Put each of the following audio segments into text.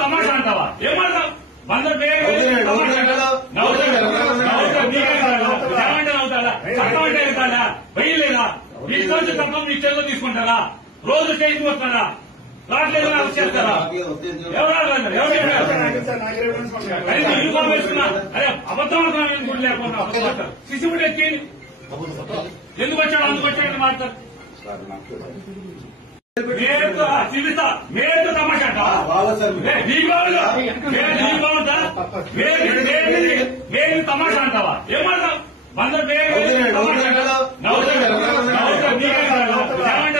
తమాషా అంటావా ఏమంటావు అవుతాడా వెయ్యలేదా ఈ రోజు తప్ప మీ చేతిలో తీసుకుంటారా రోజు స్టేజ్కి వస్తారా రావట్లేదు అరెస్ట్ చేస్తారా యూనిఫామ్ వేసుకున్నా అదే అబద్ధం గుడి లేకుండా శిశువుడు ఎక్కి ఎందుకు వచ్చాడు అందుకు వచ్చాడని మాట్లాడు మేతో తమాషా తమాషా అంటావా ఏమంటావు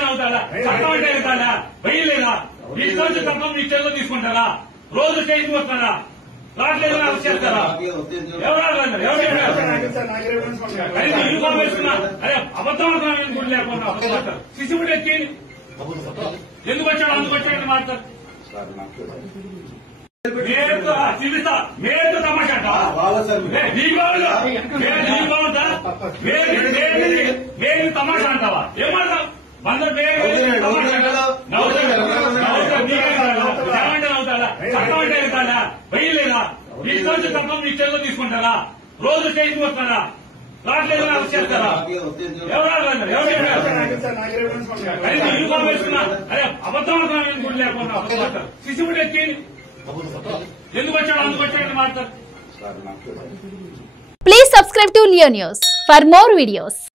అవుతాడా వెయ్యలేదా ఈ రోజు తప్ప మీ చేతిలో తీసుకుంటారా రోజు స్టేజ్కి వస్తారా రావట్లేదు అరెస్ట్ చేస్తారా యూనిఫామ్ వేసుకున్నా అదే అబద్ధం గుడి లేకుండా శిశువుడు ఎక్కి ఎందుకు వచ్చాడు అందుకు వచ్చాడని మాట్లాడు మేతో తమాషా తమాషా అంటావా ఏమంటావు అవుతాడా వెయ్యలేదా ఈ రోజు తప్ప మీ చేతిలో తీసుకుంటారా రోజు స్టేజ్కి వస్తారా రావట్లేదు అరెస్ట్ చేస్తారా యూనిఫామ్ వేసుకున్నా అదే అబద్ధం గుడి లేకుండా శిశువుడు ఎక్కి ఎందుకు వచ్చాడు అందుకు వచ్చాడని మాట్లాడు Please subscribe to Leo News for more videos.